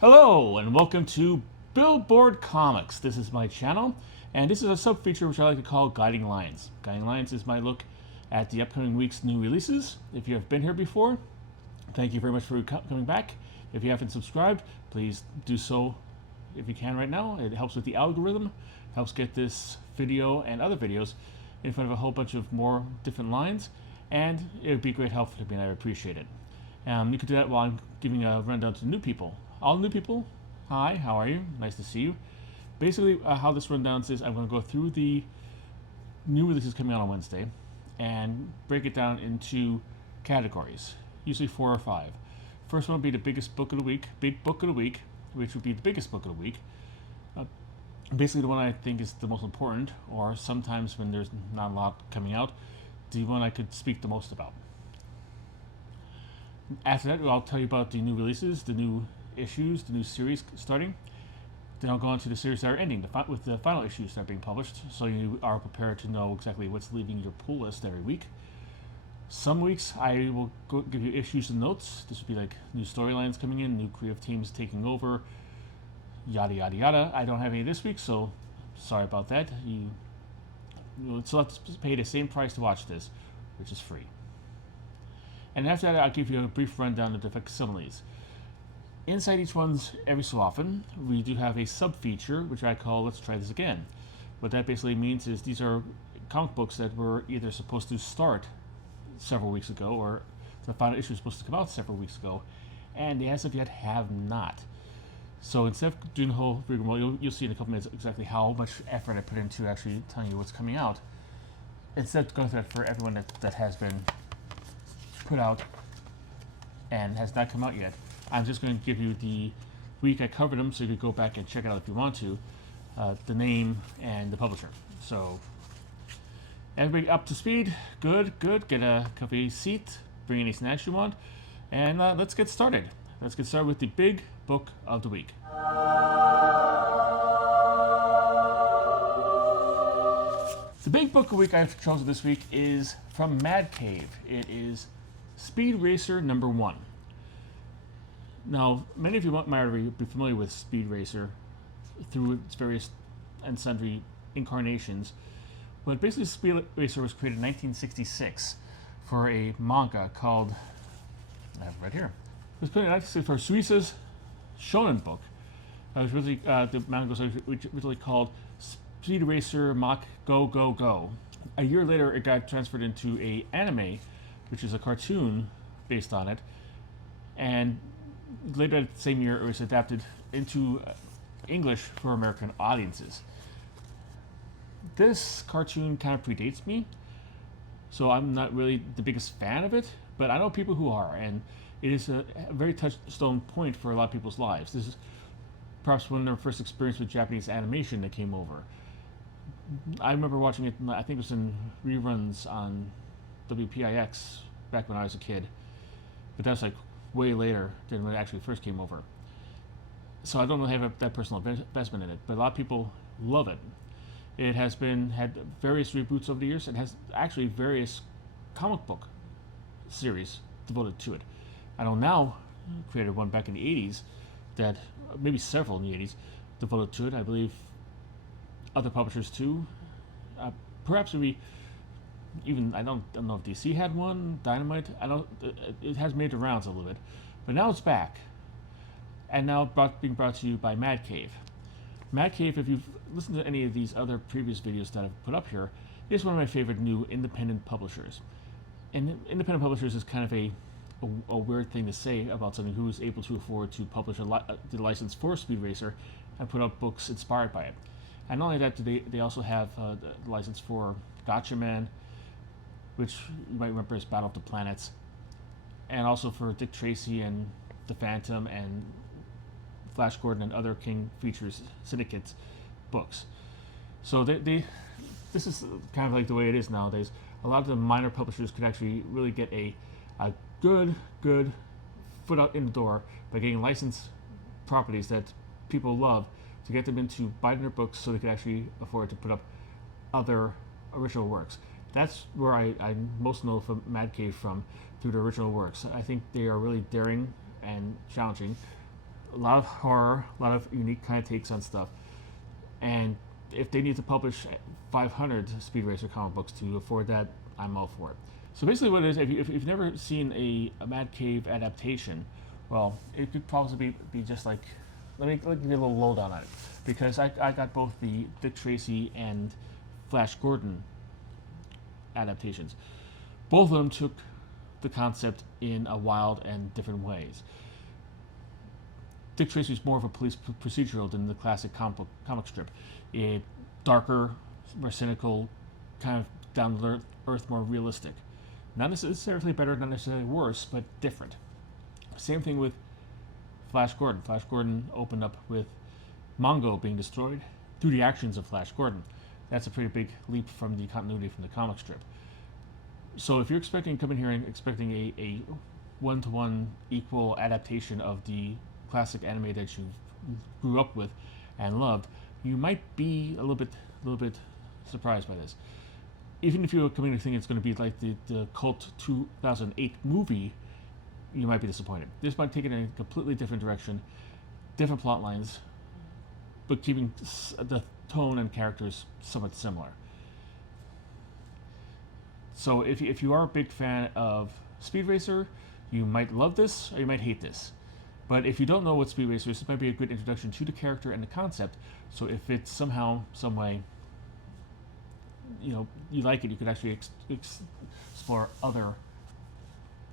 Hello and welcome to Billboard Comics. This is my channel, and this is a sub-feature which I like to call Guiding Lines. Guiding Lines is my look at the upcoming week's new releases. If you have been here before, thank you very much for coming back. If you haven't subscribed, please do so if you can right now. It helps with the algorithm, helps get this video and other videos in front of a whole bunch of more different lines, and it would be great help to me and I would appreciate it. You can do that while I'm giving a rundown to new people. All new people, hi, how are you? Nice to see you. Basically, how this rundown is, I'm going to go through the new releases coming out on Wednesday and break it down into categories, usually 4 or 5. First one will be the biggest book of the week, big book of the week, which would be the biggest book of the week. Basically, the one I think is the most important, or sometimes when there's not a lot coming out, the one I could speak the most about. After that, I'll tell you about the new releases, the new issues, the new series starting. Then I'll go on to the series that are ending, with the final issues that are being published, so you are prepared to know exactly what's leaving your pull list every week. Some weeks I will give you issues and notes. This would be like new storylines coming in, new creative teams taking over, yada yada yada. I don't have any this week, so sorry about that. You'll still have to pay the same price to watch this, which is free. And after that, I'll give you a brief rundown of the facsimiles. Inside each one's, every so often, we do have a sub-feature, which I call Let's Try This Again. What that basically means is these are comic books that were either supposed to start several weeks ago, or the final issue was supposed to come out several weeks ago, and they as of yet have not. So instead of doing the whole rigmarole, you'll see in a couple minutes exactly how much effort I put into actually telling you what's coming out. Instead of going through that for everyone that has been put out and has not come out yet, I'm just going to give you the week I covered them, so you could go back and check it out if you want to, the name and the publisher. So everybody up to speed? Good. Get a comfy seat, bring any snacks you want, and let's get started. Let's get started with the big book of the week. The big book of the week I've chosen this week is from Mad Cave. It is Speed Racer #1. Now, many of you might already be familiar with Speed Racer through its various and sundry incarnations, but basically Speed Racer was created in 1966 for a manga called, I have it right here. It was created in 1966 for Suissa's shonen book. It was really, the manga was originally called Speed Racer Mach Go Go Go. A year later, it got transferred into a anime, which is a cartoon based on it, and later that same year it was adapted into English for American audiences. This cartoon kind of predates me, so I'm not really the biggest fan of it, but I know people who are, and it is a very touchstone point for a lot of people's lives. This is perhaps one of their first experience with Japanese animation that came over. I remember watching it, I think it was in reruns on WPIX back when I was a kid, but that's like way later than when it actually first came over. So I don't really have that personal investment in it, but a lot of people love it. It has had various reboots over the years, and has actually various comic book series devoted to it. I know now created one back in the 80s, that maybe several in the 80s devoted to it. I believe other publishers too. Perhaps maybe even, I don't know if DC had one, Dynamite. It has made the rounds a little bit, but now it's back, and now being brought to you by Mad Cave. Mad Cave, if you've listened to any of these other previous videos that I've put up here, is one of my favorite new independent publishers. And independent publishers is kind of a weird thing to say about something who is able to afford to publish the license for Speed Racer and put out books inspired by it. And not only that, they also have the license for Gotcha Man, which you might remember as Battle of the Planets, and also for Dick Tracy and The Phantom and Flash Gordon and other King Features Syndicate books. So this is kind of like the way it is nowadays. A lot of the minor publishers could actually really get a good foot out in the door by getting licensed properties that people love, to get them into buying their books so they could actually afford to put up other original works. That's where I most know from Mad Cave from, through the original works. I think they are really daring and challenging. A lot of horror, a lot of unique kind of takes on stuff. And if they need to publish 500 Speed Racer comic books to afford that, I'm all for it. So basically what it is, if you've never seen a Mad Cave adaptation, well, it could probably be just like, let me give you a little lowdown on it. Because I got both the Dick Tracy and Flash Gordon adaptations. Both of them took the concept in a wild and different ways. Dick Tracy is more of a police procedural than the classic comic strip. A darker, more cynical, kind of down to earth, more realistic. Not necessarily better, not necessarily worse, but different. Same thing with Flash Gordon. Flash Gordon opened up with Mongo being destroyed through the actions of Flash Gordon. That's a pretty big leap from the continuity from the comic strip. So if you're coming here and expecting a one-to-one equal adaptation of the classic anime that you grew up with and loved, you might be a little bit surprised by this. Even if you're coming to think it's going to be like the cult 2008 movie, you might be disappointed. This might take it in a completely different direction, different plot lines, but keeping the tone and characters somewhat similar. So if you are a big fan of Speed Racer, you might love this or you might hate this. But if you don't know what Speed Racer is, this might be a good introduction to the character and the concept. So if it's somehow, some way, you like it, you could actually explore other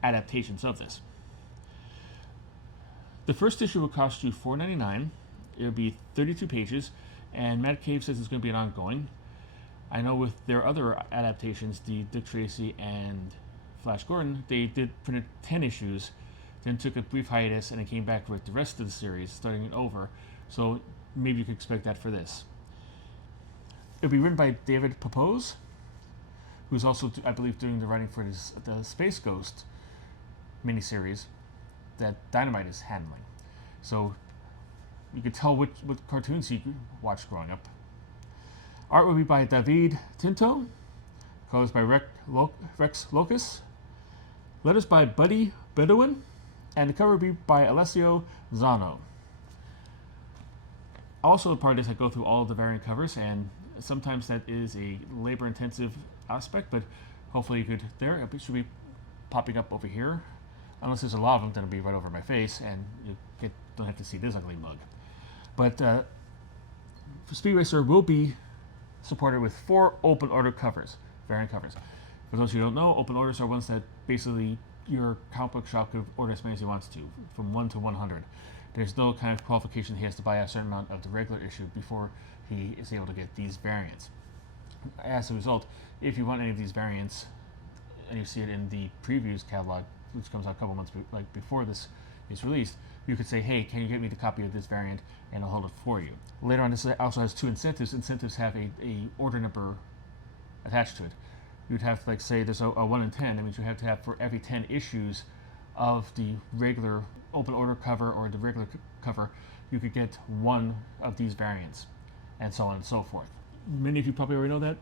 adaptations of this. The first issue will cost you $4.99. It'll be 32 pages, and Mad Cave says it's going to be an ongoing. I know with their other adaptations, the Dick Tracy and Flash Gordon, they did print 10 issues, then took a brief hiatus, and it came back with the rest of the series, starting it over. So maybe you could expect that for this. It'll be written by David Pepose, who's also, I believe, doing the writing for the Space Ghost miniseries that Dynamite is handling. So you could tell what cartoons he watched growing up. Art will be by David Tinto, colors by Rex Locus, letters by Buddy Bedouin, and the cover will be by Alessio Zano. Also, a part of this, I go through all of the variant covers, and sometimes that is a labor-intensive aspect, but hopefully you could, it should be popping up over here. Unless there's a lot of them, then it'll be right over my face, and you don't have to see this ugly mug. But Speed Racer will be supported with 4 open order covers, variant covers. For those who don't know, open orders are ones that basically your comic book shop could order as many as he wants to, from 1 to 100. There's no kind of qualification he has to buy a certain amount of the regular issue before he is able to get these variants. As a result, if you want any of these variants, and you see it in the previews catalog, which comes out a couple months before this is released, you could say, hey, can you get me the copy of this variant, and I'll hold it for you. Later on, this also has 2 incentives. Incentives have a order number attached to it. You'd have to, say there's a 1 in 10. That means you have to have, for every 10 issues of the regular open order cover or the regular cover, you could get 1 of these variants, and so on and so forth. Many of you probably already know that.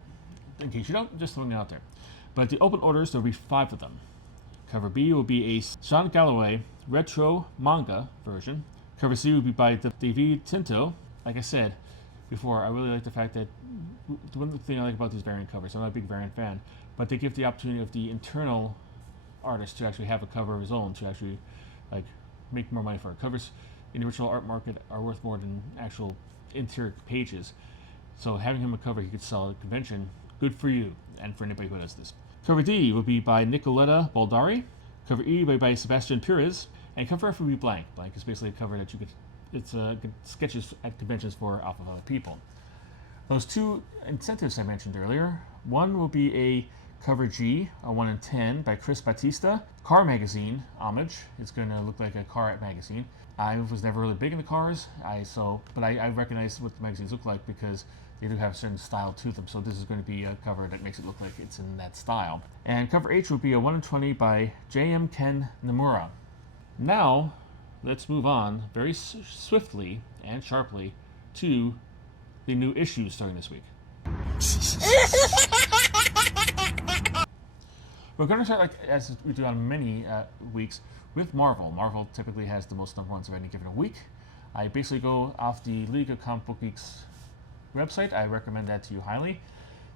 In case you don't, just throwing it out there. But the open orders, there'll be 5 of them. Cover B will be a Sean Galloway retro manga version. Cover C will be by David Tinto. Like I said before, I really like the fact that the one thing I like about these variant covers, I'm not a big variant fan, but they give the opportunity of the internal artist to actually have a cover of his own, to actually make more money for it. Covers in the original art market are worth more than actual interior pages. So having him a cover he could sell at a convention, good for you and for anybody who does this. Cover D will be by Nicoletta Baldari. Cover E will be by Sebastian Pires. And cover F will be blank. Blank is basically a cover that you could, it's good sketches at conventions for off of other people. Those 2 incentives I mentioned earlier, one will be a cover G, a 1 in 10 by Chris Batista. Car magazine homage. It's going to look like a car magazine. I was never really big into cars, but I recognize what the magazines look like because they do have a certain style to them, so this is going to be a cover that makes it look like it's in that style. And cover H will be a 1 in 20 by J.M. Ken Nomura. Now, let's move on very swiftly and sharply to the new issues starting this week. We're going to start, as we do on many weeks, with Marvel. Marvel typically has the most number ones of any given week. I basically go off the League of Comic Book Geeks website. I recommend that to you highly.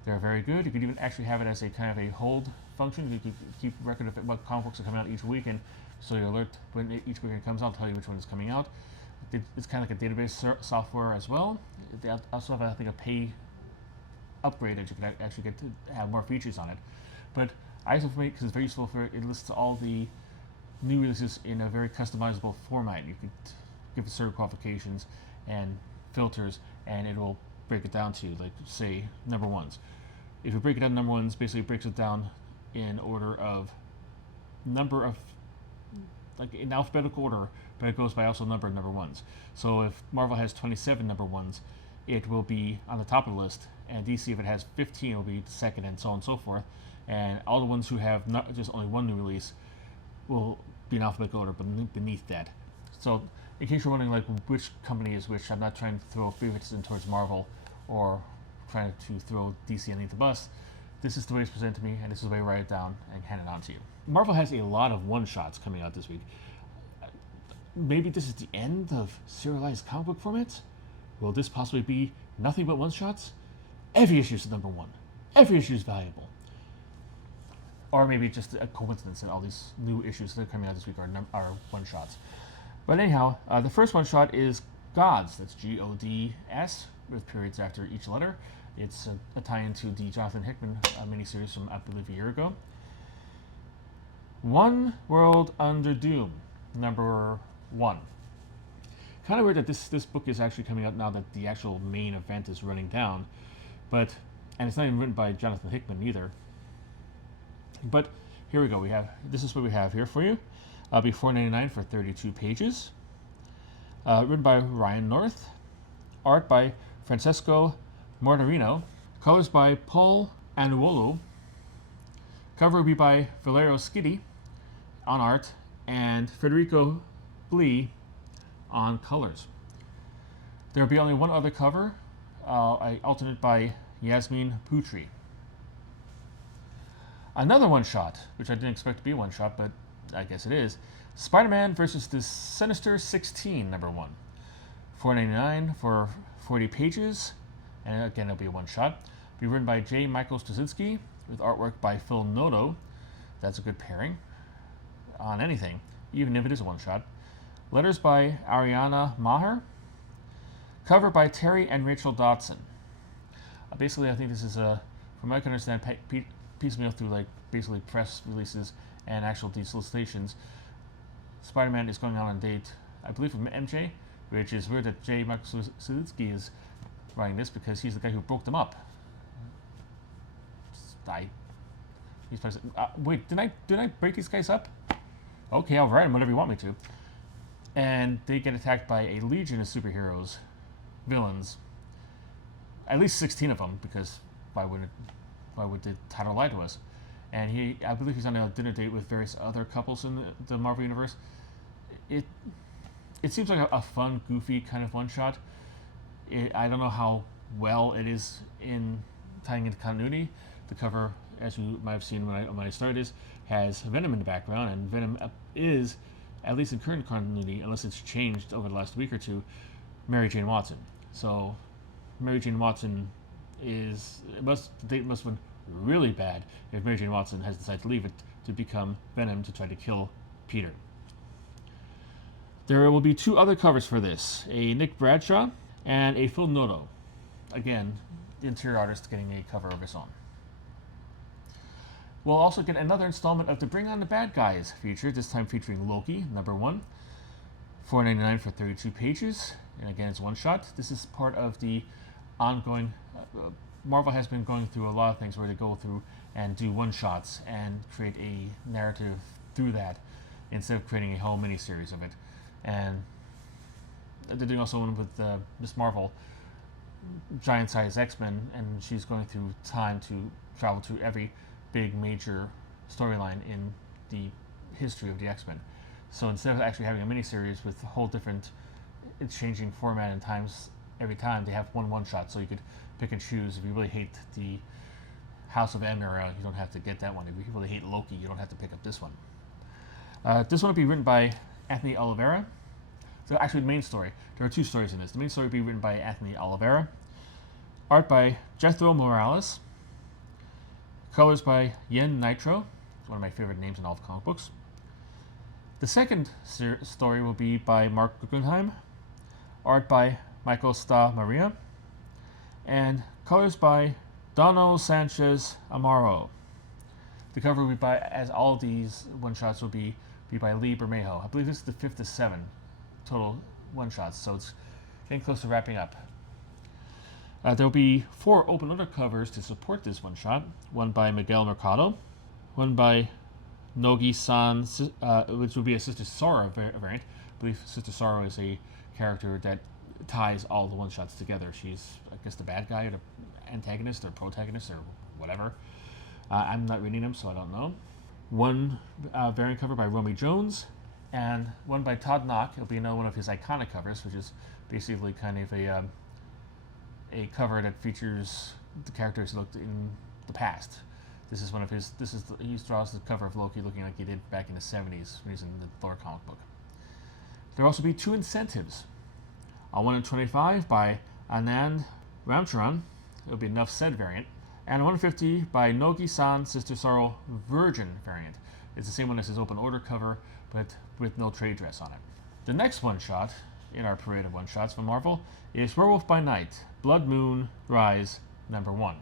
They're very good. You could even actually have it as a kind of a hold function. You could keep record of what comic books are coming out each week, and so you alert when each weekend comes out, tell you which one is coming out. It's kind of like a database software as well. They also have, I think, a pay upgrade that you can actually get to have more features on it. But I also think because it's very useful for it lists all the new releases in a very customizable format. You could give it certain qualifications and filters, and it will break it down to you, like say number ones. If you break it down number ones, basically it breaks it down in order of number of, like in alphabetical order, but it goes by also number of number ones. So if Marvel has 27 number ones, it will be on the top of the list, and DC, if it has 15, will be second, and so on and so forth. And all the ones who have not just only one new release will be in alphabetical order beneath that. So in case you're wondering like which company is which, I'm not trying to throw favoritism towards Marvel or trying to throw DC underneath the bus. This is the way it's presented to me, and this is the way I write it down and hand it on to you. Marvel has a lot of one-shots coming out this week. Maybe this is the end of serialized comic book formats? Will this possibly be nothing but one-shots? Every issue is number one. Every issue is valuable. Or maybe just a coincidence that all these new issues that are coming out this week are one-shots. But anyhow, the first one-shot is Gods. That's Gods, with periods after each letter. It's a tie-in to the Jonathan Hickman miniseries from, I believe, a year ago. One World Under Doom, number 1. Kind of weird that this book is actually coming out now that the actual main event is running down, and it's not even written by Jonathan Hickman either. But here we go. This is what we have here for you. Be $4.99 for 32 pages. Written by Ryan North, art by Francesco Mortarino, colors by Paul Anuolo. Cover will be by Valerio Schiti on art and Federico Blee on colors. There will be only one other cover, I alternate by Yasmin Putri. Another one-shot, which I didn't expect to be a one-shot, but I guess it is. Spider-Man versus the Sinister 16, number 1. $4.99 for 40 pages, and again it'll be a one-shot. Be written by J. Michael Straczynski with artwork by Phil Noto. That's a good pairing on anything, even if it is a one-shot. Letters by Ariana Maher. Cover by Terry and Rachel Dotson. Basically, I think this is from what I can understand, piecemeal through like basically press releases and actual solicitations. Spider-Man is going on a date, I believe, with MJ, which is weird that J. Michael Straczynski is writing this because he's the guy who broke them up. Wait, didn't I break these guys up? Okay, I'll write them whenever you want me to. And they get attacked by a legion of superheroes, villains. At least 16 of them, because why would the title lie to us? And I believe he's on a dinner date with various other couples in the Marvel Universe. It seems like a fun, goofy kind of one-shot. I don't know how well it is in tying into continuity. The cover, as you might have seen when I started, has Venom in the background, and Venom is, at least in current continuity, unless it's changed over the last week or two, Mary Jane Watson. So Mary Jane Watson the date must have been really bad if Mary Jane Watson has decided to leave it to become Venom to try to kill Peter. There will be 2 other covers for this, a Nick Bradshaw and a Phil Noto. Again, the interior artist getting a cover of his own. We'll also get another installment of the Bring On the Bad Guys feature, this time featuring Loki, number 1. $4.99 for 32 pages, and again it's one shot. This is part of the ongoing, Marvel has been going through a lot of things where they go through and do one-shots and create a narrative through that instead of creating a whole mini-series of it. And they're doing also one with Miss Marvel, giant-sized X-Men, and she's going through time to travel to every big major storyline in the history of the X-Men. So instead of actually having a mini-series with a whole different, it's changing format and times every time, they have one-shot, so you could pick and choose. If you really hate the House of M era, you don't have to get that one. If you really hate Loki, you don't have to pick up this one. This one will be written by Anthony Oliveira. So actually, the main story. There are two stories in this. The main story will be written by Anthony Oliveira, art by Jethro Morales, colors by Yen Nitro, one of my favorite names in all of comic books. The second story will be by Mark Guggenheim, art by Michael Sta Maria, and colors by Dono Sanchez Amaro. The cover will be by, as all of these one-shots will be by Lee Bermejo. I believe this is the 5th of 7 total one-shots, so it's getting close to wrapping up. There will be 4 open order covers to support this one-shot. One by Miguel Mercado, one by Nogi-san, which will be a Sister Sorrow variant. I believe Sister Sorrow is a character that ties all the one-shots together. She's, I guess, the bad guy or the antagonist or protagonist or whatever. I'm not reading them, so I don't know. One variant cover by Romy Jones, and one by Todd Knock. It'll be another one of his iconic covers, which is basically kind of a cover that features the characters looked in the past. This is one of his. He draws the cover of Loki looking like he did back in the 70s when he's in the Thor comic book. There will also be 2 incentives. A 1 in 25 by Anand Ramcharan. It'll be a Nuff Said variant. And 150 by Nogi-san Sister Sorrow Virgin variant. It's the same one as his open order cover, but with no trade dress on it. The next one-shot in our parade of one-shots from Marvel is Werewolf by Night, Blood Moon Rise #1.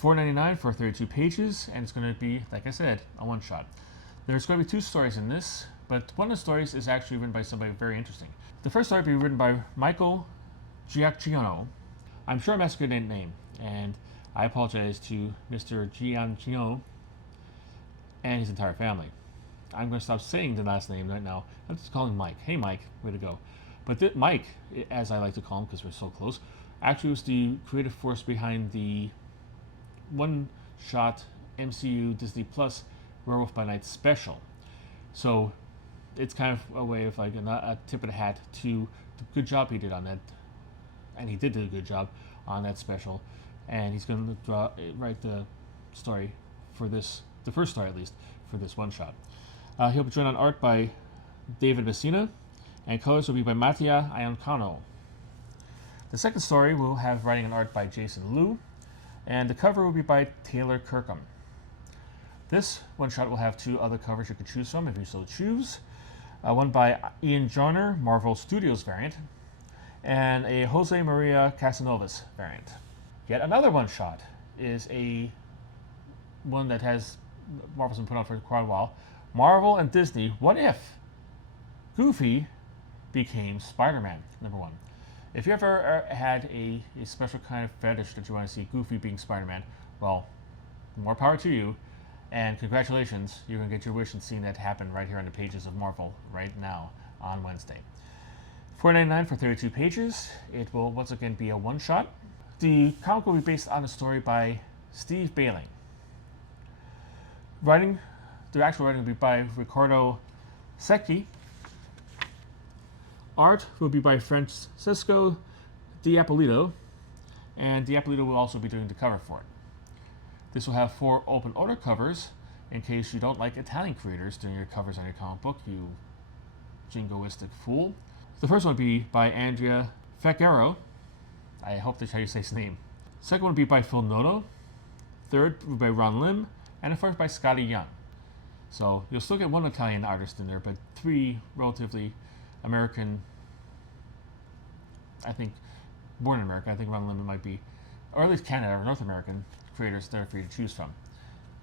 $4.99 for 32 pages, and it's going to be, like I said, a one-shot. There's going to be 2 stories in this, but one of the stories is actually written by somebody very interesting. The first story will be written by Michael Giacchino. I'm sure I massacred that name, and I apologize to Mr. Giacchino and his entire family. I'm going to stop saying the last name right now. I'm just calling Mike. Hey, Mike, way to go. But Mike, as I like to call him because we're so close, actually was the creative force behind the one-shot MCU Disney Plus Werewolf by Night special. So it's kind of a way of like a tip of the hat to the good job he did on that. And he did do a good job on that special. And he's going to write the story for this, the first story at least, for this one-shot. He'll be joined on art by David Messina, and colors will be by Mattia Ioncano. The second story will have writing and art by Jason Liu, and the cover will be by Taylor Kirkham. This one-shot will have 2 other covers you can choose from if you so choose. One by Ian Joyner, Marvel Studios variant, and a Jose Maria Casanovas variant. Yet another one-shot is one that has Marvel's been put out for quite a while. Marvel and Disney, what if Goofy became Spider-Man, #1. If you ever had a special kind of fetish that you want to see Goofy being Spider-Man, well, more power to you, and congratulations, you're going to get your wish and seeing that happen right here on the pages of Marvel right now on Wednesday. $4.99 for 32 pages. It will once again be a one-shot. The comic will be based on a story by Steve Bailing. The actual writing will be by Ricardo Secchi. Art will be by Francisco D'Appolito, and D'Appolito will also be doing the cover for it. This will have 4 open order covers in case you don't like Italian creators doing your covers on your comic book, you jingoistic fool. The first one will be by Andrea Facchero. I hope that's how you say his name. Second one will be by Phil Noto. Third will be by Ron Lim. And the fourth by Scotty Young. So you'll still get 1 Italian artist in there, but 3 relatively American, I think, born in America. I think Ron Lim might be, or at least Canada or North American creators there for you to choose from.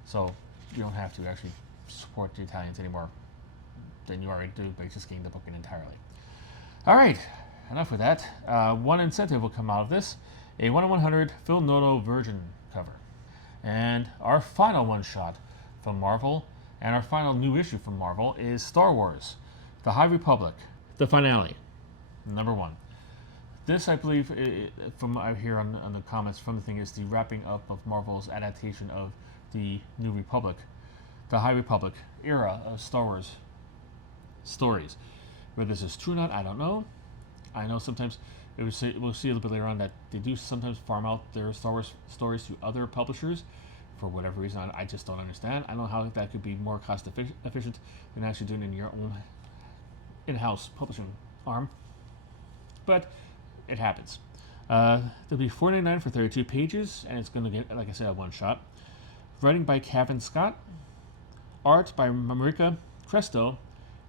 So you don't have to actually support the Italians anymore than you already do by just getting the book in entirely. All right. Enough with that. 1 incentive will come out of this. A 1 in 100 Phil Noto Virgin cover. And our final one-shot from Marvel, and our final new issue from Marvel, is Star Wars, The High Republic, the finale, #1. This, I believe, from I hear on the comments from the thing, is the wrapping up of Marvel's adaptation of the New Republic, the High Republic era of Star Wars stories. Whether this is true or not, I don't know. I know sometimes we'll see a little bit later on that they do sometimes farm out their Star Wars stories to other publishers for whatever reason. I just don't understand. I don't know how that could be more cost efficient than actually doing it in your own in-house publishing arm, but it happens. There'll be $4.99 for 32 pages, and it's going to get, like I said, a one-shot. Writing by Kevin Scott, art by Marika Cresto,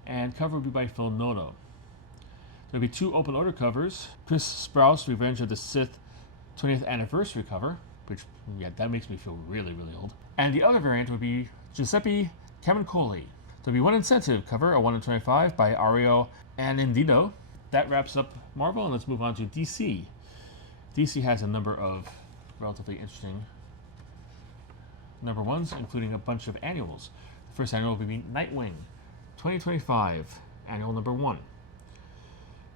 and cover will be by Phil Noto. There'll be 2 open order covers. Chris Sprouse, Revenge of the Sith 20th Anniversary cover, which, yeah, that makes me feel really, really old. And the other variant would be Giuseppe Camuncoli. There'll be 1 incentive cover, a 1 in 25 by Ario Anindino. That wraps up Marvel, and let's move on to DC. DC has a number of relatively interesting number ones, including a bunch of annuals. The first annual will be Nightwing 2025, annual number 1.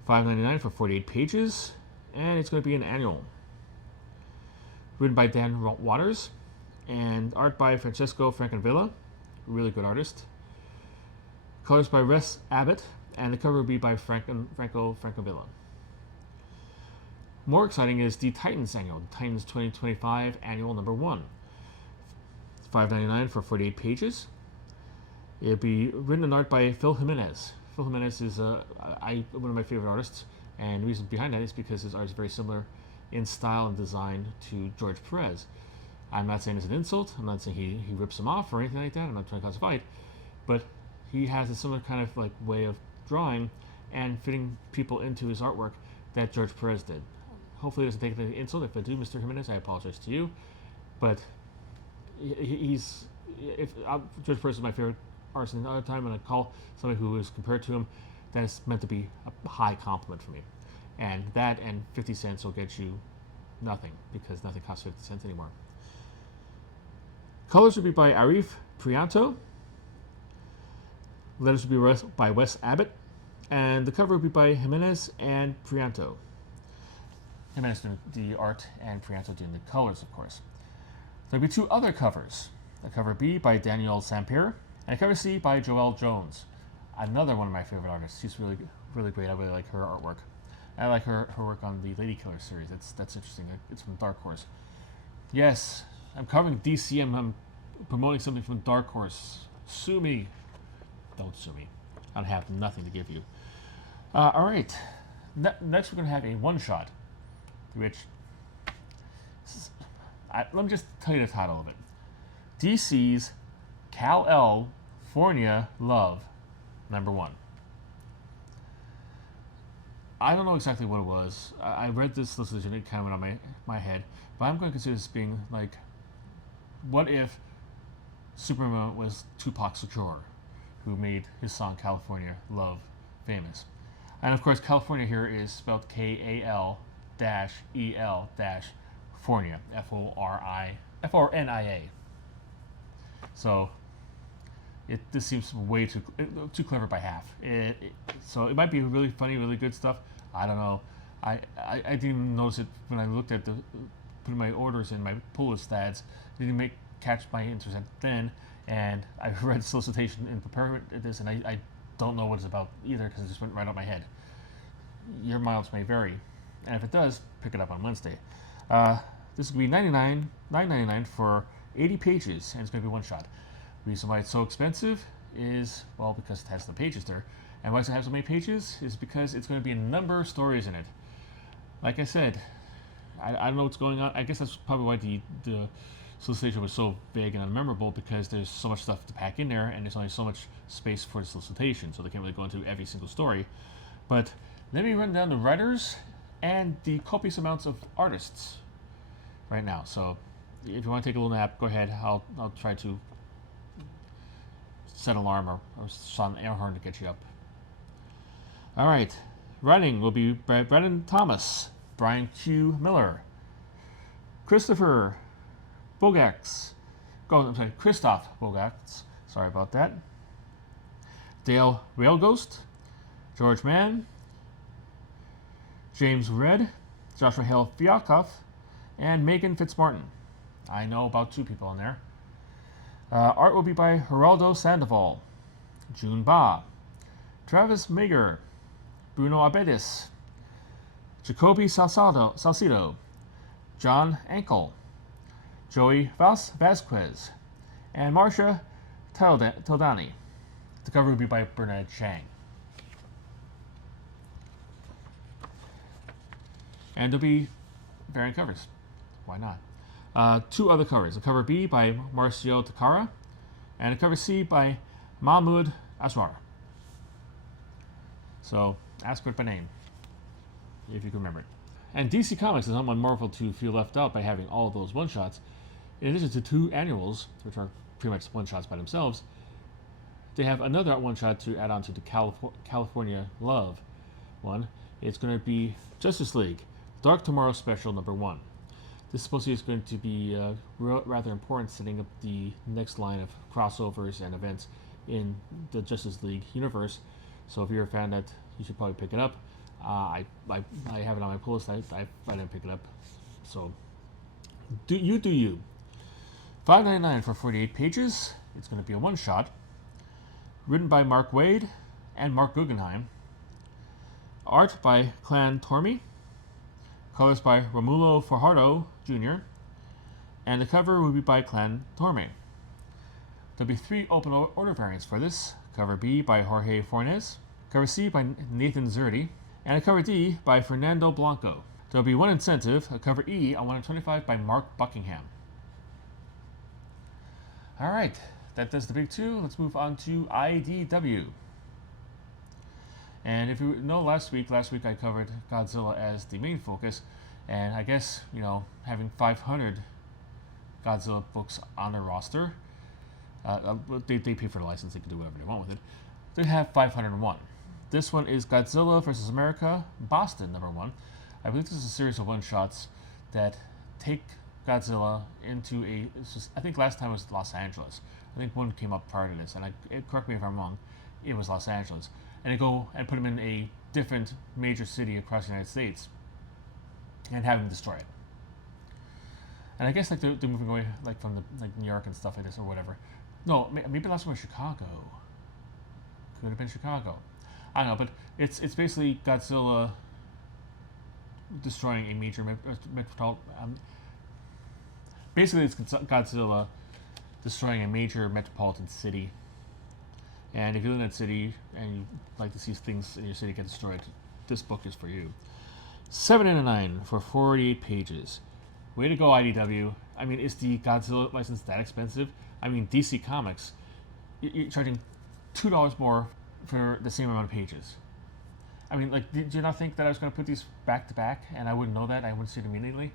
$5.99 for 48 pages, and it's going to be an annual. Written by Dan Waters, and art by Francesco Francavilla, really good artist. Colors by Russ Abbott, and the cover will be by Franco Francavilla. More exciting is the Titans annual, Titans 2025 annual number 1. $5.99 for 48 pages. It'll be written and art by Phil Jimenez. Phil Jimenez is one of my favorite artists, and the reason behind that is because his art is very similar in style and design to George Perez. I'm not saying it's an insult. I'm not saying he rips him off or anything like that. I'm not trying to cause a fight, but he has a similar kind of like way of drawing and fitting people into his artwork that George Perez did. Hopefully, it doesn't take the insult. If I do, Mr. Jimenez, I apologize to you, but George Perez is my favorite artist. And another time when I call somebody who is compared to him, that is meant to be a high compliment for me. And that and 50 cents will get you nothing, because nothing costs 50 cents anymore. Colors will be by Arif Prianto. Letters will be by Wes Abbott. And the cover will be by Jimenez and Prianto. Jimenez doing the art and Prianto doing the colors, of course. There'll be 2 other covers. A cover B by Danielle Sampier, and a cover C by Joelle Jones. Another one of my favorite artists. She's really, really great. I really like her artwork. I like her work on the Lady Killer series. That's interesting. It's from Dark Horse. Yes, I'm covering DC. I'm promoting something from Dark Horse. Sue me. Don't sue me. I have nothing to give you. All right. Next, we're going to have a one-shot, which let me just tell you the title of it. DC's California Love, number 1. I don't know exactly what it was. I read this solicitation, it kind of went on my head, but I'm going to consider this being like, what if Superman was Tupac Shakur, who made his song California Love famous? And of course, California here is spelled K-A-L-E-L-Fornia, F-O-R-N-I-A. So this seems way too clever by half. So it might be really funny, really good stuff. I don't know. I didn't even notice it when I looked at putting my orders in my pull list ads. It didn't catch my interest then, and I read the solicitation in preparing this, and I don't know what it's about either, because it just went right out my head. Your mileage may vary, and if it does, pick it up on Wednesday. This will be $9.99 for 80 pages, and it's going to be one shot. The reason why it's so expensive is, well, because it has the pages there. And why does it have so many pages? Is because it's going to be a number of stories in it. Like I said, I don't know what's going on. I guess that's probably why the solicitation was so vague and unmemorable, because there's so much stuff to pack in there, and there's only so much space for the solicitation, so they can't really go into every single story. But let me run down the writers and the copious amounts of artists right now. So if you want to take a little nap, go ahead. I'll try to set an alarm or sound an air horn to get you up. All right. Writing will be Brendan Thomas, Brian Q. Miller, Christoph Bogax. Sorry about that. Dale Railghost, George Mann, James Red, Joshua Hale Fiakoff, and Megan Fitzmartin. I know about 2 people in there. Art will be by Geraldo Sandoval, June Ba, Travis Mager, Bruno Abedis, Jacoby Salcido, John Ankel, Joey Vasquez, and Marcia Teldani. The cover will be by Bernard Chang. And there'll be variant covers. Why not? Two other covers. A cover B by Marcio Takara, and a cover C by Mahmoud Asrar. So, ask for it by name, if you can remember it. And DC Comics doesn't want Marvel to feel left out by having all of those one-shots. In addition to 2 annuals, which are pretty much one-shots by themselves, they have another one-shot to add on to the California Love one. It's going to be Justice League Dark Tomorrow Special #1. This supposedly is going to be rather important, setting up the next line of crossovers and events in the Justice League universe. So if you're a fan, that you should probably pick it up. I have it on my pull list. I didn't pick it up. So do you. $5.99 for 48 pages. It's going to be a one-shot. Written by Mark Waid and Mark Guggenheim. Art by Clan Tormey. Colors by Romulo Fajardo Jr. And the cover will be by Clan Tormey. There'll be 3 open order variants for this. Cover B by Jorge Fornes. Cover C by Nathan Zerdy. And a cover D by Fernando Blanco. There'll be 1 incentive, a cover E on 125 by Mark Buckingham. Alright, that does the big 2. Let's move on to IDW. And if you know, last week I covered Godzilla as the main focus, and I guess, having 500 Godzilla books on their roster, they pay for the license, they can do whatever they want with it. They have 501. This one is Godzilla vs. America, Boston #1. I believe this is a series of one-shots that take Godzilla into I think last time was Los Angeles. I think one came up prior to this, and correct me if I'm wrong, it was Los Angeles. And they go and put him in a different major city across the United States and have him destroy it. And I guess they're moving away from New York and stuff like this or whatever. No, maybe last one was Chicago. Could have been Chicago. I don't know, but it's basically Godzilla destroying a major metropolitan. Basically, it's Godzilla destroying a major metropolitan city. And if you live in that city and you like to see things in your city get destroyed, this book is for you. $7.99 for 48 pages. Way to go, IDW. I mean, is the Godzilla license that expensive? I mean, DC Comics, you're charging $2 more for the same amount of pages. I mean, did you not think that I was going to put these back to back and I wouldn't know that? I wouldn't see it immediately?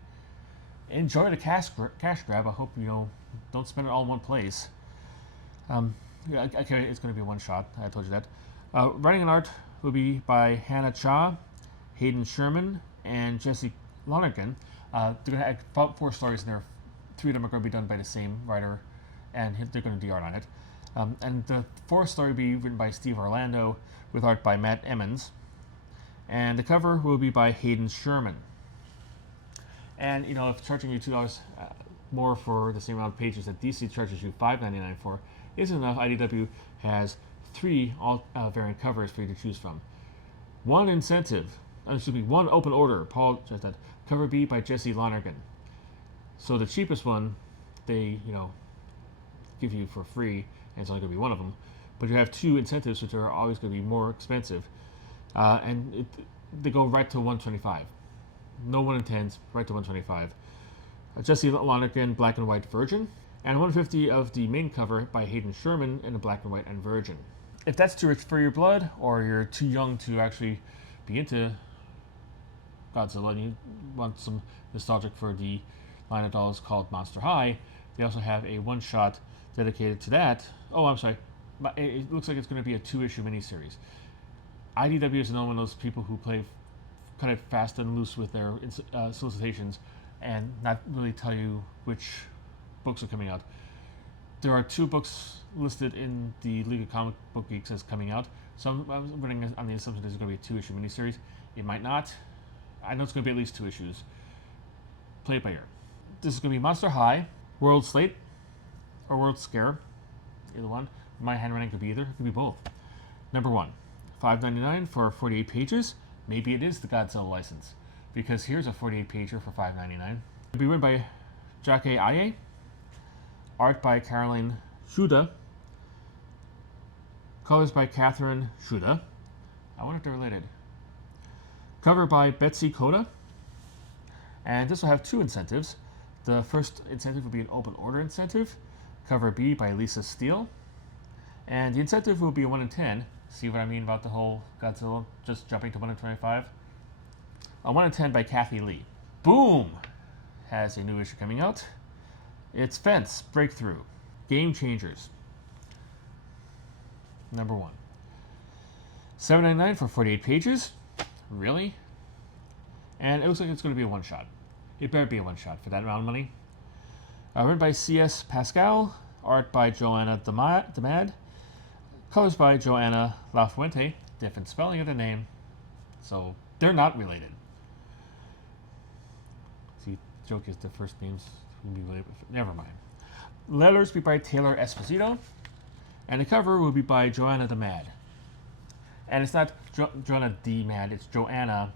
Enjoy the cash grab. I hope don't spend it all in one place. Okay, it's going to be one shot. I told you that. Writing and art will be by Hannah Cha, Hayden Sherman, and Jesse Lonergan. They're going to have 4 stories in there. 3 of them are going to be done by the same writer, and they're going to do art on it. And the 4th story will be written by Steve Orlando with art by Matt Emmons. And the cover will be by Hayden Sherman. And, if charging you $2 more for the same amount of pages that DC charges you $5.99 for isn't enough, IDW has 3 variant covers for you to choose from. 1 open order, Paul says that, cover B by Jesse Lonergan. So the cheapest one, they, give you for free, and it's only going to be 1 of them. But you have 2 incentives, which are always going to be more expensive. And they go right to 125. No 1 in 10s, right to 125. Jesse Lonergan, Black and White Virgin. And 150 of the main cover by Hayden Sherman in the Black and White and Virgin. If that's too rich for your blood, or you're too young to actually be into Godzilla and you want some nostalgic for the line of dolls called Monster High, they also have a one-shot dedicated to that. Oh, I'm sorry. It looks like it's going to be a 2-issue miniseries. IDW is known one of those people who play kind of fast and loose with their solicitations and not really tell you which books are coming out. There are 2 books listed in the League of Comic Book Geeks as coming out. So I'm running on the assumption there's going to be a 2-issue miniseries. It might not. I know it's going to be at least 2 issues. Play it by ear. This is going to be Monster High, World Slate, or World Scare. Either one. My handwriting could be either. It could be both. #1, $5.99 for 48 pages. Maybe it is the Godzilla license, because here's a 48-pager for $5.99. It'll be written by Jake Aye, art by Caroline Shuda, colors by Catherine Shuda. I wonder if they're related. Cover by Betsy Coda, And this will have two incentives. The first incentive will be an open order incentive, cover B by Lisa Steele. And the incentive will be a 1 in 10. See what I mean about the whole Godzilla just jumping to 1 in 25? A 1 in 10 by Kathy Lee. Boom! Has a new issue coming out. It's Fence Breakthrough. Game Changers. Number 1. $7.99 for 48 pages. Really? And it looks like it's going to be a one-shot. It better be a one-shot for that amount of money. Written by C.S. Pascal. Art by Joanna Damad. Colors by Joanna Lafuente. Different spelling of the name. So they're not related. See, joke is the first names will be related. Never mind. Letters will be by Taylor Esposito. And the cover will be by Joanna Damad. And it's not Joanna D. Mad, it's Joanna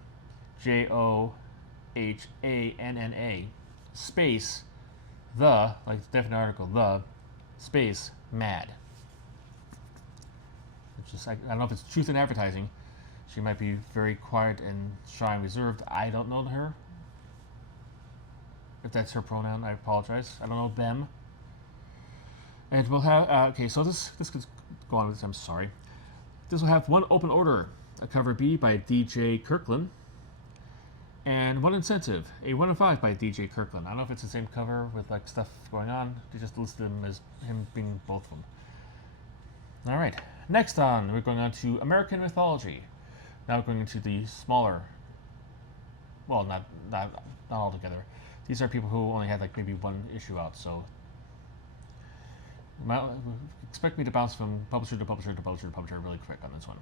Johannana space the, like the definite article, the space mad. It's just, I don't know if it's truth in advertising. She might be very quiet and shy and reserved. I don't know her. If that's her pronoun, I apologize. I don't know them. And we'll have, okay, so this could go on with this, I'm sorry. This will have one open order, a cover B by DJ Kirkland, and one incentive, a 1 in 5 by DJ Kirkland. I don't know if it's the same cover with like stuff going on. They just listed him as him being both of them. All right, next on, we're going on to American Mythology. Now we're going into the smaller, well, not all together. These are people who only had like maybe one issue out, so expect me to bounce from publisher to publisher to publisher to publisher really quick on this one.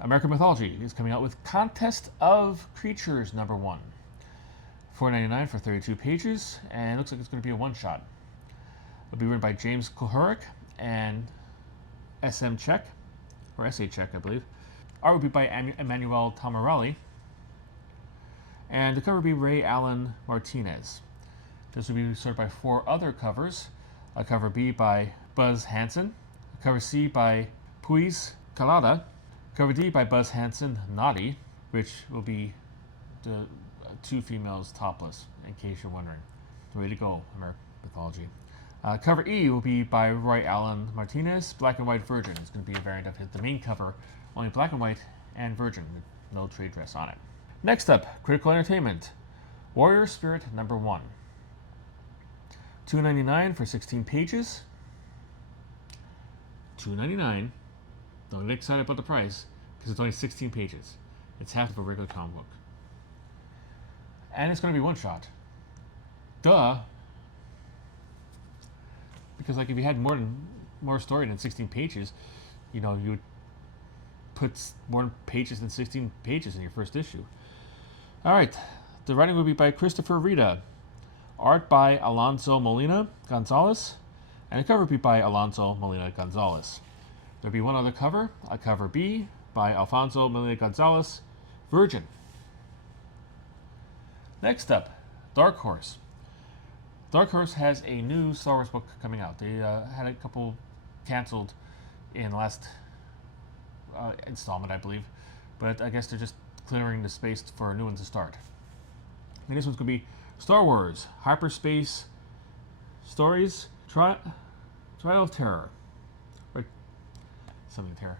American Mythology is coming out with Contest of Creatures number 1. $4.99 for 32 pages, and it looks like it's going to be a one-shot. It'll be written by James Kuharic and SM Czech, or SA Czech, I believe. Art will be by Emmanuel Tamarelli, and the cover will be Ray Allen Martinez. This will be sorted by 4 other covers. A cover B by Buzz Hansen, a cover C by Puis Calada, cover D by Buzz Hansen Naughty, which will be the 2 females topless, in case you're wondering. Way to go, American Mythology. Cover E will be by Roy Allen Martinez, Black and White Virgin. It's going to be a variant of the main cover, only black and white and virgin, with no trade dress on it. Next up, Critical Entertainment, Warrior Spirit number 1. $2.99 for 16 pages. $2.99. Don't get excited about the price, because it's only 16 pages. It's half of a regular comic book. And it's going to be one shot. Duh. Because like if you had more story than 16 pages, you know, you would put more pages than 16 pages in your first issue. All right. The writing will be by Christopher Rita. Art by Alonso Molina Gonzalez, and a cover will be by Alonso Molina Gonzalez. There'll be one other cover, a cover B by Alfonso Molina Gonzalez, Virgin. Next up, Dark Horse. Dark Horse has a new Star Wars book coming out. They had a couple canceled in the last installment, I believe, but I guess they're just clearing the space for a new one to start. And this one's going to be Star Wars, Hyperspace Stories, Trial of Terror. Or something of terror.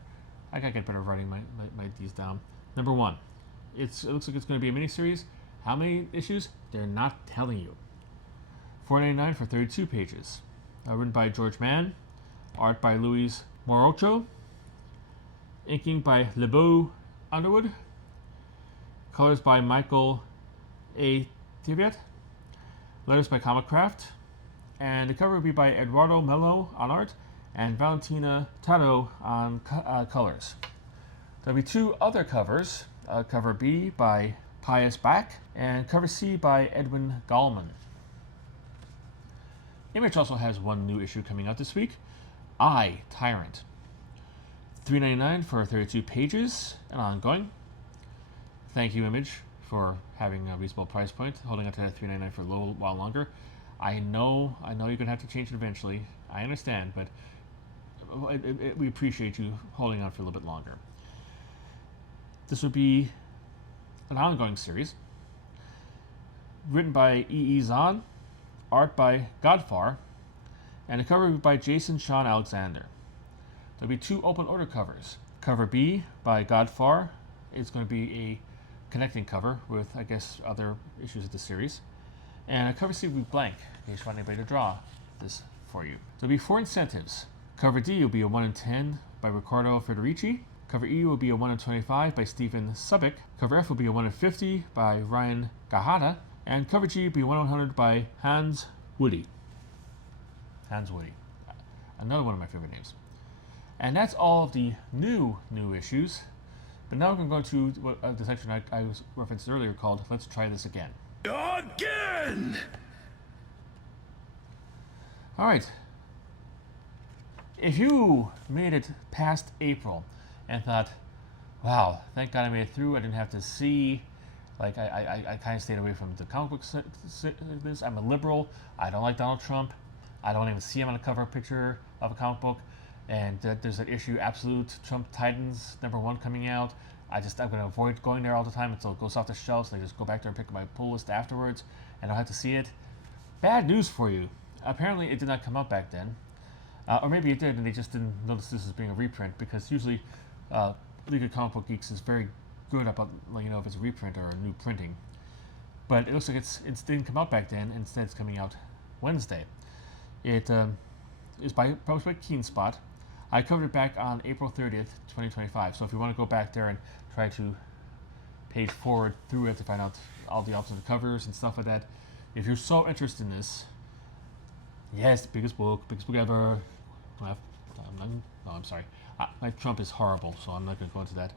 I gotta get better at writing my these down. Number 1. It looks like it's going to be a miniseries. How many issues? They're not telling you. $4.99 for 32 pages. Written by George Mann. Art by Luis Morocho. Inking by LeBeau Underwood. Colors by Michael A. Tiviat. Letters by Comicraft, and the cover will be by Eduardo Mello on art and Valentina Tato on colors. There'll be 2 other covers, cover B by Pius Bach and cover C by Edwin Gallman. Image also has one new issue coming out this week, I, Tyrant. $3.99 for 32 pages and ongoing. Thank you, Image, for having a reasonable price point, holding up to that $3.99 for a little while longer. I know you're going to have to change it eventually. I understand, but we appreciate you holding on for a little bit longer. This would be an ongoing series. written by E. Zahn, art by Godfar, and a cover by Jason Sean Alexander. There'll be 2 open order covers. Cover B by Godfar is going to be a connecting cover with, I guess, other issues of the series. And a cover C will be blank, in case you want anybody to draw this for you. There'll be 4 incentives. Cover D will be a 1 in 10 by Riccardo Federici. Cover E will be a 1 in 25 by Stephen Subic. Cover F will be a 1 in 50 by Ryan Gahada. And cover G will be a 1 in 100 by Hans Woody. Hans Woody. Another one of my favorite names. And that's all of the new issues. But now we're going to go to what, the section I was referenced earlier called Let's Try This Again. Again! Alright. If you made it past April and thought, wow, thank God I made it through, I didn't have to see, like, I kind of stayed away from the comic book this. I'm a liberal. I don't like Donald Trump. I don't even see him on a cover picture of a comic book. And there's an issue, Absolute Trump Titans #1 coming out. I'm going to avoid going there all the time until it goes off the shelves. So I just go back there and pick up my pull list afterwards, and I'll have to see it. Bad news for you. Apparently, it did not come out back then. Or maybe it did, and they just didn't notice this as being a reprint, because usually League of Comic Book Geeks is very good about letting you know if it's a reprint or a new printing. But it looks like it didn't come out back then. Instead, it's coming out Wednesday. It is published by Keenspot. I covered it back on April 30th, 2025. So if you want to go back there and try to page forward through it to find out all the alternate covers and stuff like that, if you're so interested in this, yes, biggest book ever. I'm sorry. My Trump is horrible, so I'm not going to go into that.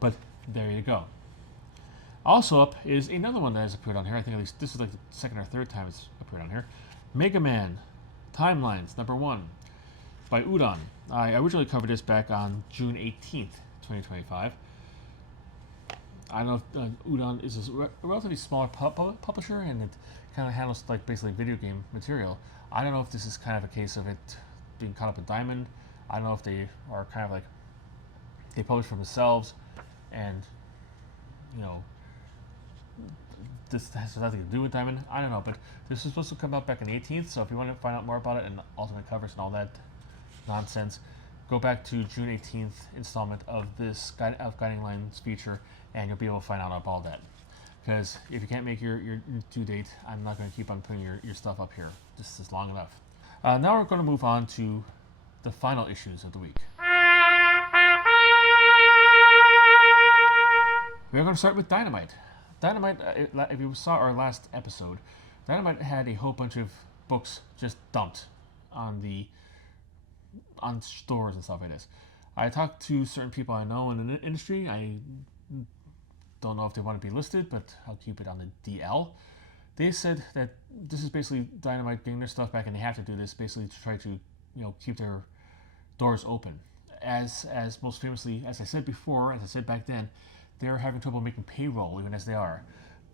But there you go. Also up is another one that has appeared on here. I think at least this is like the second or third time it's appeared on here. Mega Man Timelines #1 by Udon. I originally covered this back on June 18th, 2025. I don't know if Udon is a relatively smaller publisher, and it kind of handles like basically video game material. I don't know if this is kind of a case of it being caught up in Diamond. I don't know if they are kind of like they publish for themselves, and you know this has nothing to do with Diamond. I don't know, but this is supposed to come out back on the 18th. So if you want to find out more about it and alternate covers and all that nonsense, go back to June 18th installment of this Guiding Lines feature, and you'll be able to find out about all that. Because if you can't make your due date, I'm not going to keep on putting your stuff up here. This is long enough. Now we're going to move on to the final issues of the week. We're going to start with Dynamite. Dynamite, if you saw our last episode, Dynamite had a whole bunch of books just dumped on stores and stuff like this. I talked to certain people I know in the industry. I don't know if they want to be listed, but I'll keep it on the DL. They said that this is basically Dynamite getting their stuff back, and they have to do this basically to try to, keep their doors open. As most famously, as I said before, as I said back then, they're having trouble making payroll even as they are.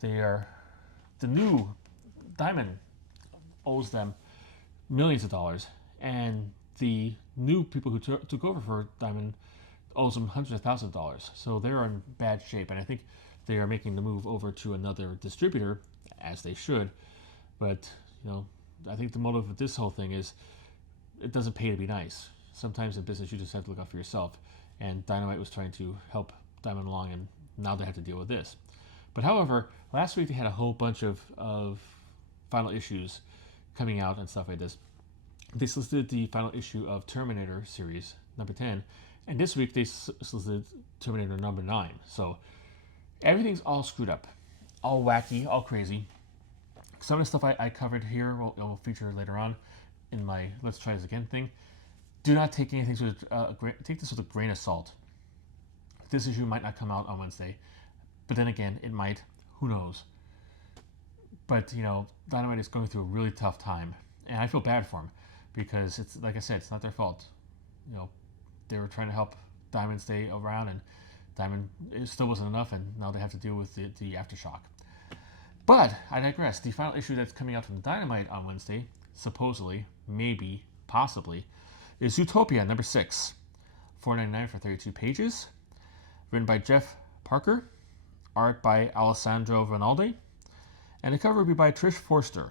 The new Diamond owes them millions of dollars, and the new people who took over for Diamond owes them hundreds of thousands of dollars. So they're in bad shape, and I think they are making the move over to another distributor, as they should. But I think the motive of this whole thing is it doesn't pay to be nice. Sometimes in business you just have to look out for yourself, and Dynamite was trying to help Diamond along, and now they have to deal with this. But however, last week they had a whole bunch of final issues coming out and stuff like this. They listed the final issue of Terminator series #10, and this week they listed Terminator #9. So everything's all screwed up, all wacky, all crazy. Some of the stuff I covered here will feature later on in my Let's Try This Again thing. Do not take anything take this with a grain of salt. This issue might not come out on Wednesday, but then again, it might. Who knows? But Dynamite is going through a really tough time, and I feel bad for him because it's like I said, it's not their fault. They were trying to help Diamond stay around, and Diamond it still wasn't enough, and now they have to deal with the aftershock. But I digress. The final issue that's coming out from Dynamite on Wednesday, supposedly, maybe, possibly, is Utopia #6, $4.99 for 32 pages. Written by Jeff Parker, art by Alessandro Rinaldi, And the cover will be by Trish Forster.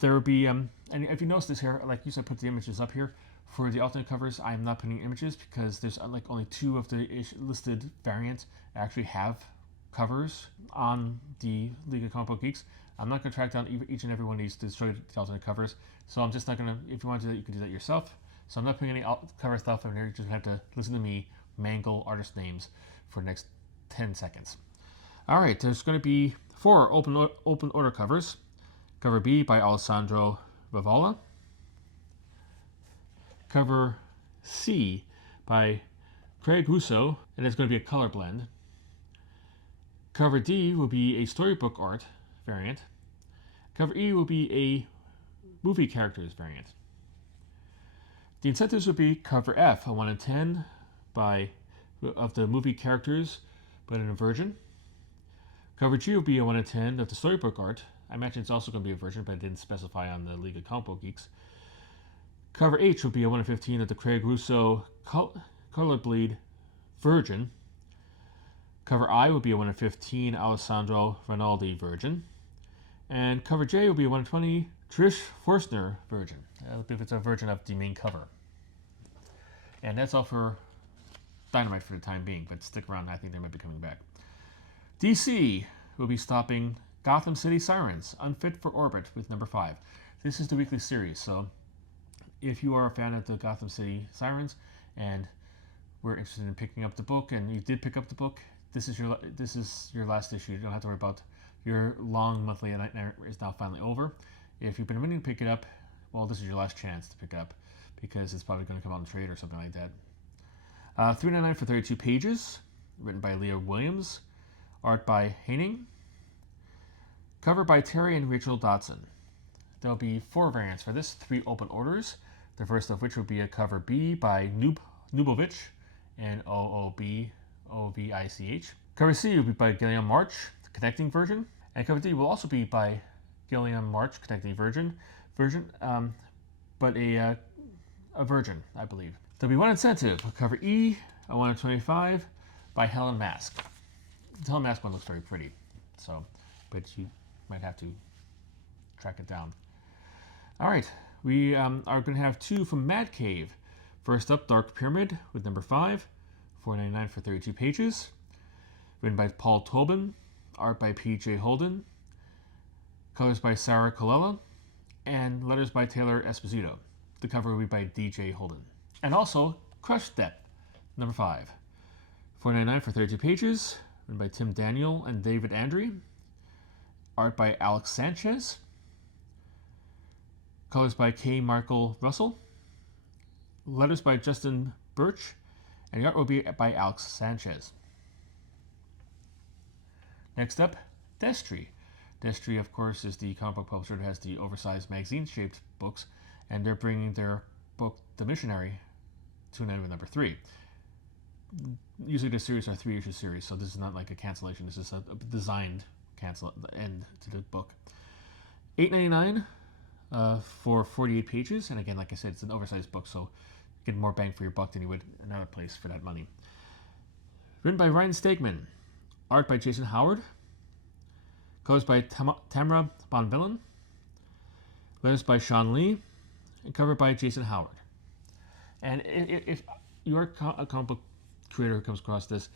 There will be, and if you notice this here, like you said, put the images up here. For the alternate covers, I'm not putting images because there's like only 2 of the listed variants actually have covers on the League of Comic Book Geeks. I'm not going to track down each and every one of these to show you the alternate covers. So I'm just not going to, if you want to do that, you can do that yourself. So I'm not putting any cover stuff in here. You just have to listen to me mangle artist names for the next 10 seconds. All right, there's going to be 4 open order covers. Cover B by Alessandro Vivola. Cover C by Craig Russo, and it's going to be a color blend. Cover D will be a storybook art variant. Cover E will be a movie characters variant. The incentives will be cover F, a 1 in 10 of the movie characters, but in a version. Cover G will be a 1 in 10 of the storybook art. I imagine it's also going to be a version, but it didn't specify on the League of Comic Book Geeks. Cover H will be a 1 in 15 of the Craig Russo Color Bleed version. Cover I will be a 1 in 15 Alessandro Rinaldi version. And cover J will be a 1 in 20 Trish Forstner version, if it's a version of the main cover. And that's all for Dynamite for the time being, but stick around, I think they might be coming back. DC will be stopping Gotham City Sirens, Unfit for Orbit with number 5. This is the weekly series, so if you are a fan of the Gotham City Sirens and were interested in picking up the book, and you did pick up the book, this is your last issue. You don't have to worry about your long monthly nightmare is now finally over. If you've been meaning to pick it up, well, this is your last chance to pick it up because it's probably going to come out in trade or something like that. $3.99 for 32 pages, written by Leah Williams, art by Haining. Cover by Terry and Rachel Dodson. There'll be 4 variants for this, 3 open orders. The first of which will be a cover B by Nubovich, and Oobovich. Cover C will be by Gilliam March, the connecting version. And cover D will also be by Gilliam March, connecting version, but a virgin, I believe. There'll be 1 incentive, cover E, a 1 in 25 by Helen Mask. The Helen Mask one looks very pretty, so, but you might have to track it down. All right, we are going to have 2 from Mad Cave. First up, Dark Pyramid with number 5, $4.99 for 32 pages. Written by Paul Tobin, art by P.J. Holden, colors by Sarah Colella, and letters by Taylor Esposito. The cover will be by D.J. Holden. And also, Crush Step, number 5, $4.99 for 32 pages. Written by Tim Daniel and David Andre. Art by Alex Sanchez. Colors by K. Markle Russell. Letters by Justin Birch. And the art will be by Alex Sanchez. Next up, Destry. Destry, of course, is the comic book publisher that has the oversized magazine-shaped books, and they're bringing their book, The Missionary, to an end with number 3. Usually the series are 3-issue series, so this is not like a cancellation. This is a designed end to the book. $8.99 for 48 pages, and again, like I said, it's an oversized book, so you get more bang for your buck than you would another place for that money. Written by Ryan Stegman, art by Jason Howard, colors by Tamra Bonvillain, letters by Sean Lee, and cover by Jason Howard. And if you're a comic book creator who comes across this,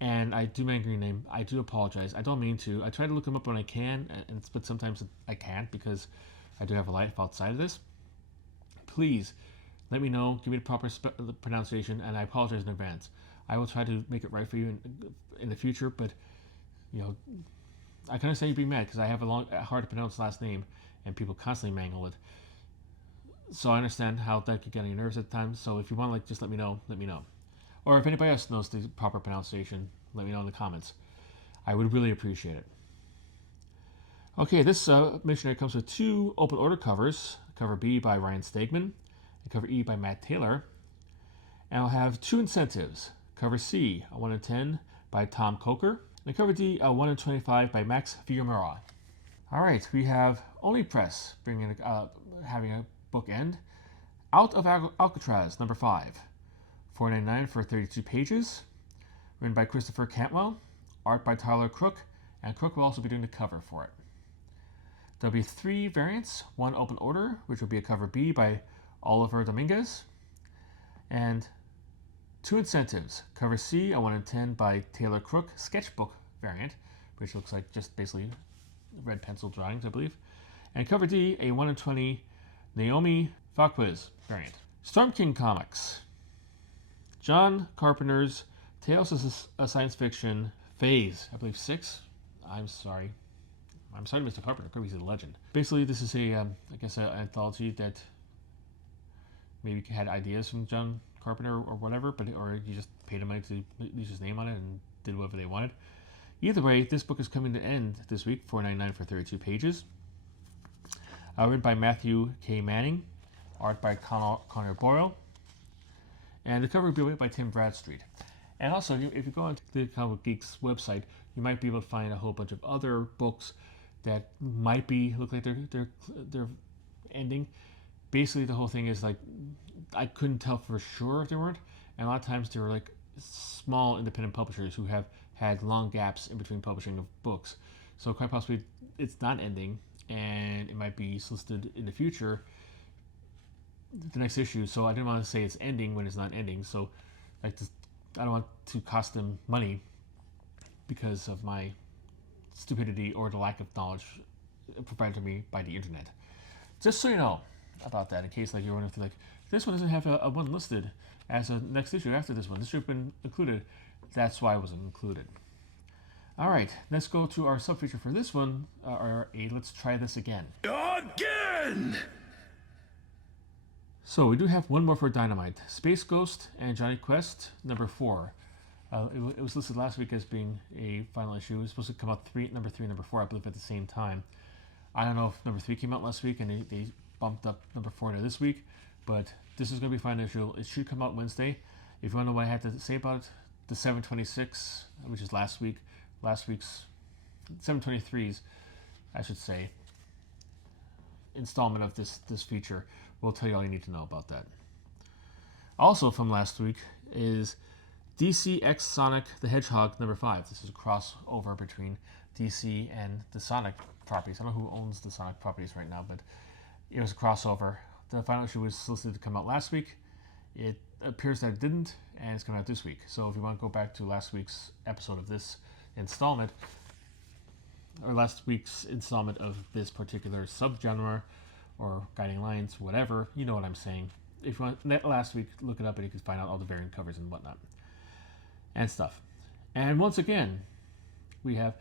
and I do mangle your name, I do apologize. I don't mean to. I try to look them up when I can, but sometimes I can't because I do have a life outside of this. Please let me know, give me the proper pronunciation, and I apologize in advance. I will try to make it right for you in the future, but you know, I kind of say you're being mad because I have a hard to pronounce last name, and people constantly mangle it. So I understand how that could get on your nerves at times. So if you want, like, just let me know. Or if anybody else knows the proper pronunciation, let me know in the comments. I would really appreciate it. Okay, this missionary comes with 2 open order covers. Cover B by Ryan Stegman, and cover E by Matt Taylor. And I'll have 2 incentives. Cover C, a 1 in 10 by Tom Coker, and cover D, a 1 in 25 by Max Figueroa. All right, we have Only Press having a book end. Out of Alcatraz, number 5, $4.99 for 32 pages. Written by Christopher Cantwell, art by Tyler Crook, and Crook will also be doing the cover for it. There'll be 3 variants, one open order, which will be a cover B by Oliver Dominguez, and 2 incentives, cover C, a 1 in 10 by Taylor Crook, sketchbook variant, which looks like just basically red pencil drawings, I believe, and cover D, a 1 in 20 Naomi Falquiz variant. Storm King Comics. John Carpenter's Tales of a Science Fiction Phase, I believe 6. I'm sorry, Mr. Carpenter. He's a legend. Basically, this is a, I guess, an anthology that maybe had ideas from John Carpenter or whatever, or you just paid him money to use his name on it and did whatever they wanted. Either way, this book is coming to end this week, $4.99 for 32 pages. Written by Matthew K. Manning, art by Connor Boyle, and the cover will be by Tim Bradstreet. And also, if you go onto the Comic Geek's website, you might be able to find a whole bunch of other books that might look like they're ending. Basically, the whole thing is like, I couldn't tell for sure if they weren't, and a lot of times they were like small independent publishers who have had long gaps in between publishing of books. So quite possibly it's not ending, and it might be solicited in the future, the next issue. So I didn't want to say it's ending when it's not ending. So I don't want to cost them money because of my stupidity or the lack of knowledge provided to me by the internet. Just so you know about that, in case like you're wondering, like, this one doesn't have a one listed as a next issue after this one. This should have been included. That's why it wasn't included. All right, let's go to our sub-feature for this one, or a Let's Try This Again. Again! So we do have one more for Dynamite. Space Ghost and Johnny Quest, number 4. It was listed last week as being a final issue. It was supposed to come out number 3 and number 4, I believe, at the same time. I don't know if number 3 came out last week and they bumped up number 4 to this week, but this is going to be a final issue. It should come out Wednesday. If you want to know what I had to say about the 726, which is last week's 723's, I should say, installment of this feature, we'll tell you all you need to know about that. Also from last week is DC X Sonic the Hedgehog number 5. This is a crossover between DC and the Sonic properties. I don't know who owns the Sonic properties right now, but it was a crossover. The final issue was solicited to come out last week. It appears that it didn't, and it's coming out this week. So if you want to go back to last week's episode of this installment, or last week's installment of this particular subgenre or guiding lines, whatever, you know what I'm saying. If you want last week, look it up and you can find out all the variant covers and whatnot and stuff. And once again, it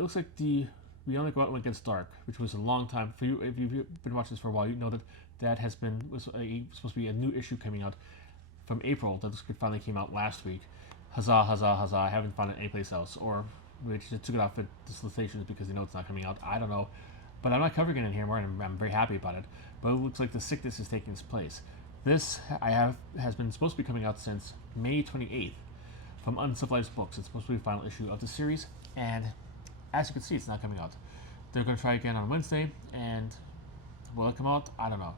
looks like the Beyond the Gauntlet Gets Dark, which was a long time for you. If you've been watching this for a while, you know that was supposed to be a new issue coming out from April. That this finally came out last week. Huzzah, huzzah, huzzah! I haven't found it anyplace else, or we just took it off at the solicitations because they know it's not coming out. I don't know, but I'm not covering it in here more, and I'm very happy about it. But it looks like the sickness is taking its place. This has been supposed to be coming out since May 28th from Uncivilized Books. It's supposed to be the final issue of the series, and as you can see, it's not coming out. They're going to try again on Wednesday, and will it come out? I don't know.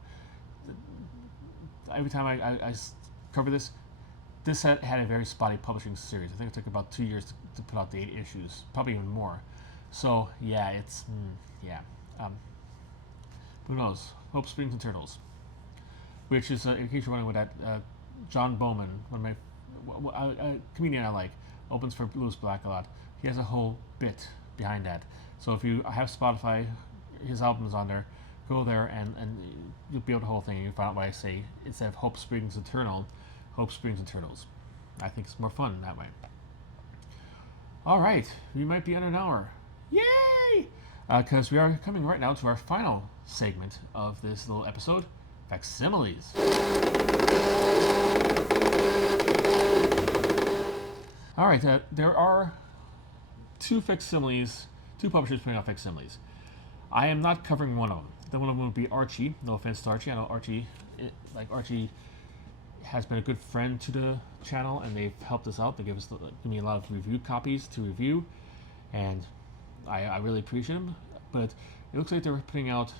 Every time I cover this had a very spotty publishing series. I think it took about 2 years to put out the 8 issues, probably even more. So yeah, it's who knows? Hope Springs and Turtles, which is in case you're wondering what that John Bowman, one of my comedian I like, opens for Louis Black a lot. He has a whole bit behind that. So if you have Spotify, his album's on there. Go there and you'll be able to the whole thing. You'll find out what I say. Instead of Hope Springs Eternal, Hope Springs and Turtles. I think it's more fun that way. All right, we might be under an hour. Yay! Because we are coming right now to our final segment of this little episode, facsimiles. All right, there are 2 facsimiles, 2 publishers putting out facsimiles. I am not covering one of them. The one of them would be Archie. No offense to Archie. I know Archie has been a good friend to the channel, and they've helped us out. They give me a lot of review copies to review, and I really appreciate them. But it looks like they're putting out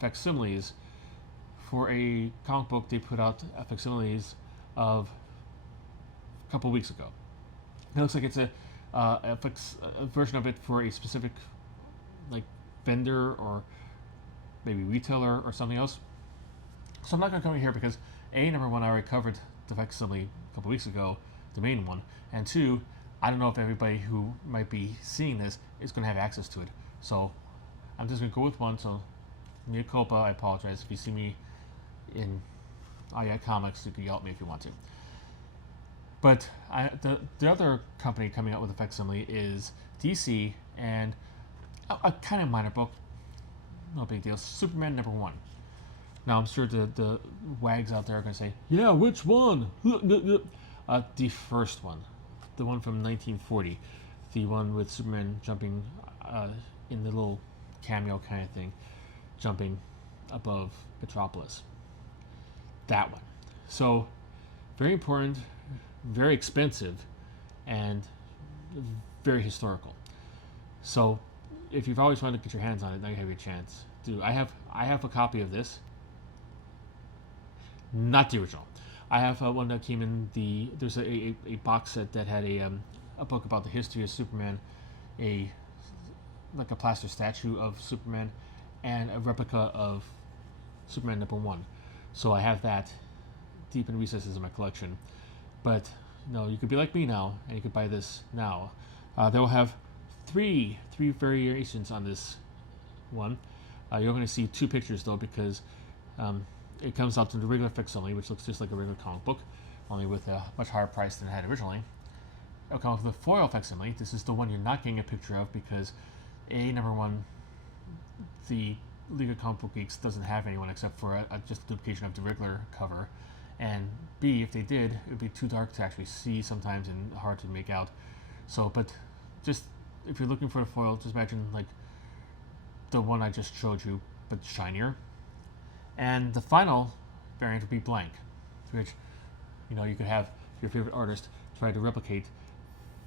facsimiles for a comic book they put out facsimiles of a couple weeks ago. It looks like it's a a version of it for a specific like vendor or maybe retailer or something else. So I'm not going to come in here because number one, I already covered the facsimile a couple weeks ago, the main one, and two, I don't know if everybody who might be seeing this is going to have access to it. So I'm just going to go with one. So mea culpa, I apologize. If you see me in Comics, you can yell at me if you want to. But the other company coming out with a facsimile is DC, and a kind of minor book, no big deal, Superman #1. Now I'm sure the wags out there are going to say, yeah, which one? The first one, the one from 1940, the one with Superman jumping in the little cameo kind of thing, jumping above Metropolis. That one. So very important, very expensive, and very historical. So if you've always wanted to get your hands on it, now you have your chance. I have a copy of this. Not the original. I have one that came in there's a box set that had a book about the history of Superman, like a plaster statue of Superman, and a replica of Superman #1. So I have that deep in recesses of my collection. But no, you could be like me now, and you could buy this now. They will have three variations on this one. You're going to see two pictures though, because it comes out to the regular facsimile, which looks just like a regular comic book, only with a much higher price than it had originally. It'll come with the foil facsimile. This is the one you're not getting a picture of because #1, the League of Comic Book Geeks doesn't have anyone except for just a duplication of the regular cover, and B, if they did, it would be too dark to actually see sometimes and hard to make out. So, but just if you're looking for the foil, just imagine like the one I just showed you, but shinier. And the final variant would be blank, which you could have your favorite artist try to replicate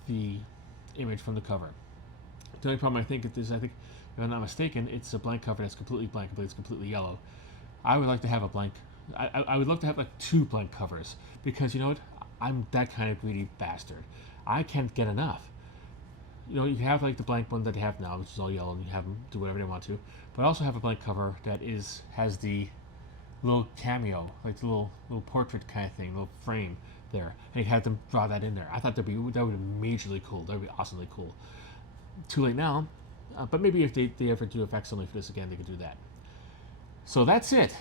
the image from the cover. The only problem I think is, if I'm not mistaken, it's a blank cover that's completely blank, but it's completely yellow. I would like to have a blank. I would love to have like two blank covers, because you know what? I'm that kind of greedy bastard. I can't get enough. You have like the blank one that they have now, which is all yellow, and you have them do whatever they want to. But I also have a blank cover that has the little cameo, like the little portrait kind of thing, little frame there, and you had them draw that in there. I thought that would be majorly cool. That would be awesomely cool. Too late now, but maybe if they ever do a facsimile for this again, they could do that. So that's it.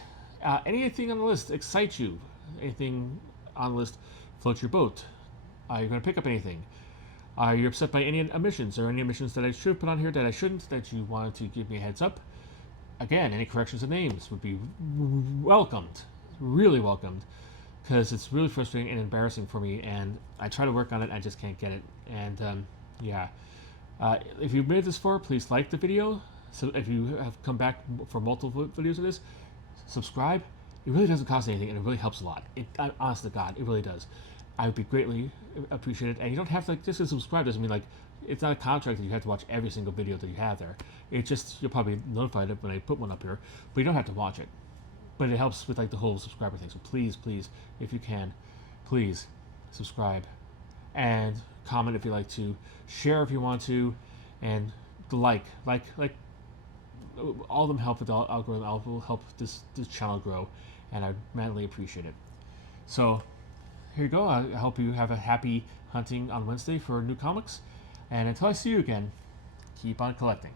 Anything on the list excite you? Anything on the list floats your boat? Are you going to pick up anything? Are you upset by any omissions, or any omissions that I should put on here that I shouldn't, that you wanted to give me a heads up? Again, any corrections of names would be welcomed, really welcomed, because it's really frustrating and embarrassing for me, and I try to work on it, I just can't get it. And if you've made it this far, please like the video. So if you have come back for multiple videos of this, subscribe. It really doesn't cost anything, and it really helps a lot. Honest to God, it really does. I would be greatly appreciated. And you don't have to, just to subscribe doesn't mean like, it's not a contract that you have to watch every single video that you have there. It's just, you'll probably notified when I put one up here, but you don't have to watch it. But it helps with like the whole subscriber thing. So please, if you can, please subscribe and comment if you like to, share if you want to, and like all of them help with the algorithm. Will help this channel grow, and I madly appreciate it. So here you go. I hope you have a happy hunting on Wednesday for new comics, and until I see you again, keep on collecting.